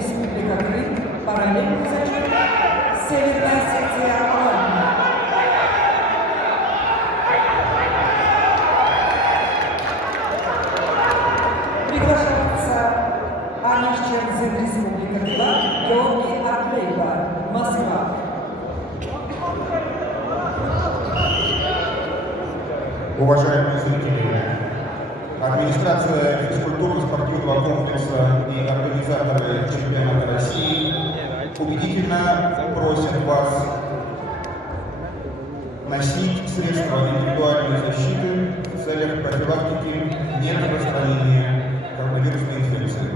Республика Крым, параллельный зачет, Северная Осетия, Алания. Приглашается Анишченцев, Республика Тыва, Георгий Аклеева, Москва. Уважаемые зрители, администрация физкультурно-спортивного комплекса и организаторы чемпионата России убедительно просят вас носить средства индивидуальной защиты в целях профилактики нераспространения коронавирусной инфекции.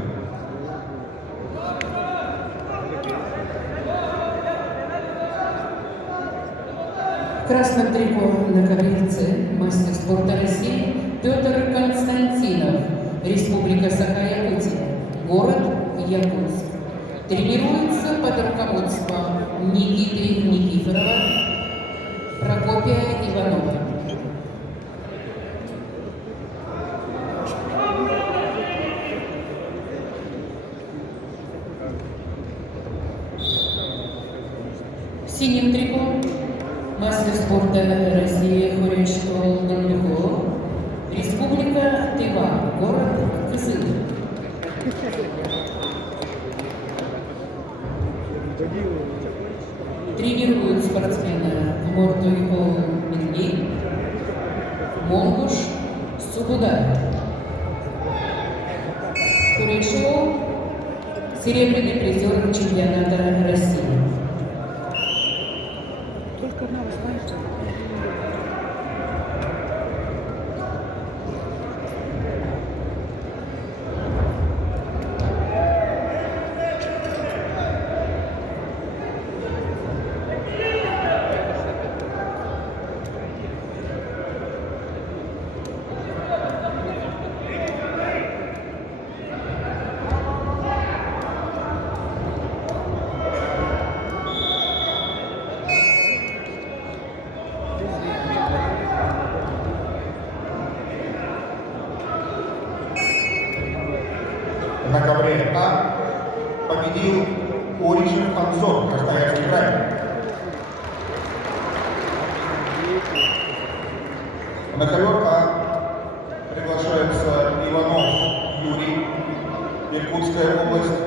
В красном трико на кабинце мастер спорта России Петр Константинов, Республика Саха-Якутия, город Якутск. Тренируется под руководством Никиты Никифорова, Прокопия Иванова. В синем трико мастер спорта России Хоречко Гандухо, Республика Тыва, город Кызыл. Тренируют спортсмена Мортуйко Минги, Монгуш Субудай. Курейшоу – серебряный призер чемпионата России. Только одна, знаешь, На ковре А победил Оричев Ансор, Красноярский край. На ковер А приглашается Иванов Юрий, Иркутская область,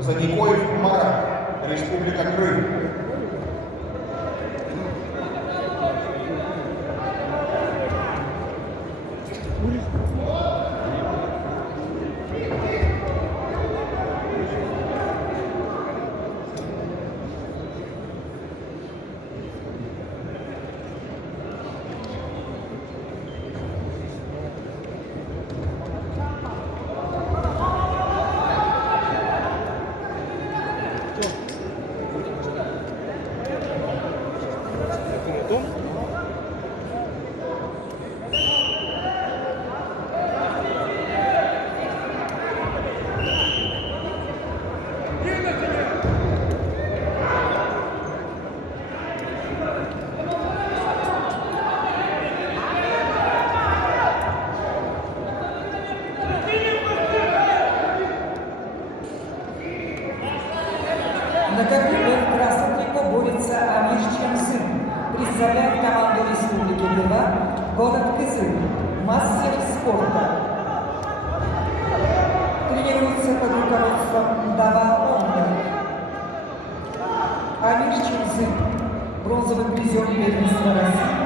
Заникоев Марат, Республика Крым. На ковре в красном трико борется Амишчин сын. Представляет команду Республики Тыва, город Кызыл, мастер спорта. Тренируется под руководством Дава Онда. Амишчин сын, бронзовый призер первенства России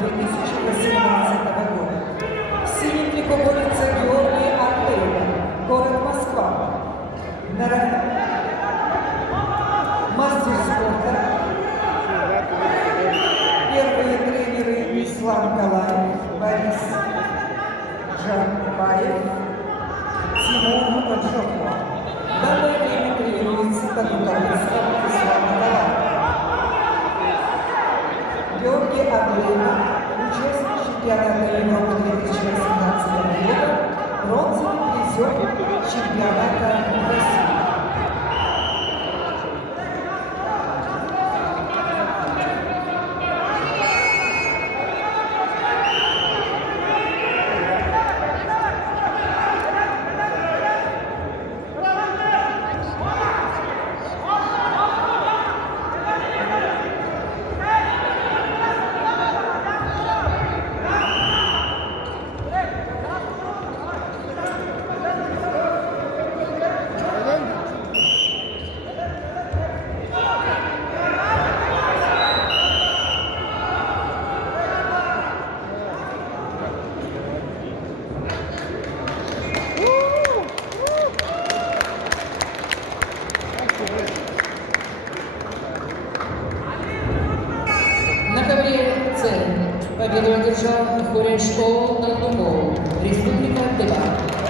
2018 года. В синем трико борется Георгий Аклеева, город Москва. Мастер спорта. Первые тренеры Ислам Галаев, Борис Жанбаев, Тимур Аджокова. В данное время тренируется под руководством Ислама Галаева. Георгий Аклеева, участник чемпионата Европы 2018 года, бронзовый призер чемпионата России. категории С победу одержал Хуреншкол Долгуков, Республика Тыва.